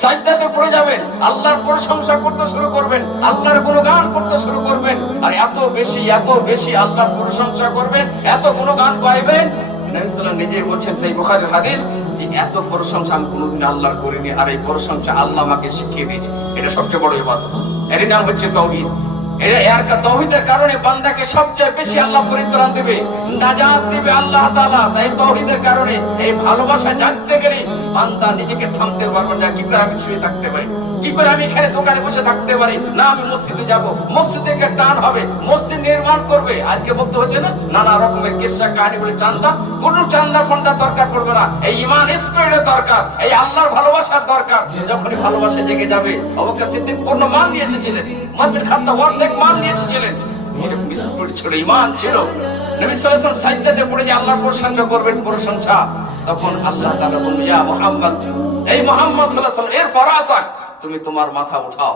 সাজদাতে পড়ে যাবেন, আল্লাহর প্রশংসা করতে শুরু করবেন, আল্লাহর গুণগান করতে শুরু করবেন, আর এত বেশি আল্লাহর প্রশংসা করবেন, এত গুণগান গাইবেন। নবী সাল্লাল্লাহু আলাইহি ওয়াসাল্লাম নিজে বলছেন, সেই বুখারীর হাদিস, যে এত প্রশংসা আমি কোনোদিন আল্লাহর করিনি, আর এই প্রশংসা আল্লাহ আমাকে শিখিয়ে দিয়েছে। এটা সবচেয়ে বড় ইবাদত, এর নাম হচ্ছে তাওহীদ। তাওহীদের কারণে বান্দাকে সবচেয়ে বেশি আল্লাহ পরিত্রাণ দেবে, নাজাত দেবে আল্লাহ তাআলা। তাই তাওহীদের কারণে এই ভালোবাসা জানতে গেলে বান্দা নিজেকে থামতে পারবে না। কি করে আমি শুয়ে থাকতে পারি, কি করে আমি এখানে দোকানে বসে থাকতে পারি, না আমি মসজিদে যাব, মসজিদে গিয়ে টান হবে, মসজিদ নির্মাণ করবে। আজকে বলতে হচ্ছে না নানা রকমের কিসসা কাহিনী বলে চান্দা, কোনো চান্দা ফান্দা দরকার পড়বে না। এই ঈমান স্পিরিটের দরকার, এই আল্লাহর ভালোবাসার দরকার। যখনই ভালোবাসা জেগে যাবে, আবু বকর সিদ্দিক পূর্ণ মান নিয়ে এসেছিলেন, ওমর বিন খাত্তাব অর্ধেক মান নিয়ে এসেছিলেন। এরকম স্পিরিট ছিল, ঈমান ছিল। নবী সাল্লাল্লাহু আলাইহি ওয়াসাল্লাম সাজদাতে পড়ে যে আল্লাহর প্রশংসা করবেন, প্রশংসা, তখন আল্লাহ তাআলা বললেন, ইয়া মুহাম্মদ, এই মুহাম্মদ সাল্লাল্লাহু আলাইহি ওয়াসাল্লাম, এর ফরাসাক, তুমি তোমার মাথা উঠাও,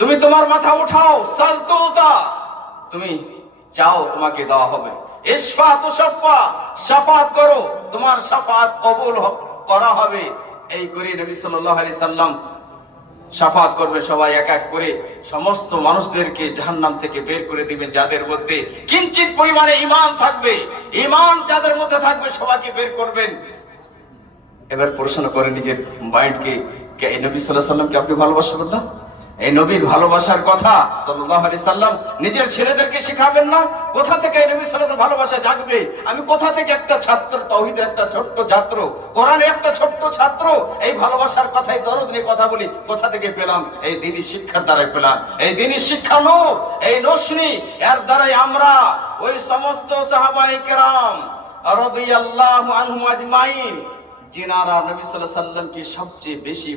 তুমি তোমার মাথা উঠাও, সালতুতা, তুমি চাও তোমাকে দেওয়া হবে, ইশফা তুশফা, শাফাত করো, তোমার শাফাত কবুল করা হবে। এই করে নবী সাল্লাল্লাহু আলাইহি সাল্লাম শাফাত করবে, সবাই এক এক করে সমস্ত মানুষদেরকে জাহান্নাম থেকে বের করে দিবেন, যাদের মধ্যে কিঞ্চিত পরিমাণে ঈমান থাকবে। ঈমান যাদের মধ্যে থাকবে সবাইকে বের করবেন। এবার প্রশ্ন করে নিজের মাইন্ডকে, এই নবী সাল্লাল্লাহু আলাইহি সাল্লামকে আপনি ভালোবাসবেন না? এই নবীর ভালোবাসার কথা সাল্লাল্লাহু আলাইহি সাল্লাম নিজের ছেলেদেরকে শিখাবেন না? কোথা থেকে এই নবী সাল্লাল্লাহু আলাইহি সাল্লাম ভালোবাসা জাগবে? আমি কোথা থেকে একটা ছাত্র, তাওহীদের একটা ছোট্ট ছাত্র, কোরআনের একটা ছোট্ট ছাত্র, এই ভালোবাসার কথাই দরদ নিয়ে কথা বলি, কোথা থেকে পেলাম? এই দ্বীনি শিক্ষার দ্বারাই পেলাম। এই দ্বীনি শিক্ষা নূর, এই রোশনি, এর দ্বারাই আমরা ওই সমস্ত সাহাবায়ে কেরাম রাদিয়াল্লাহু আনহুম আজমাইন, যিনারা নবী সাল্লাল্লাহু আলাইহি সাল্লামকে সবচেয়ে বেশি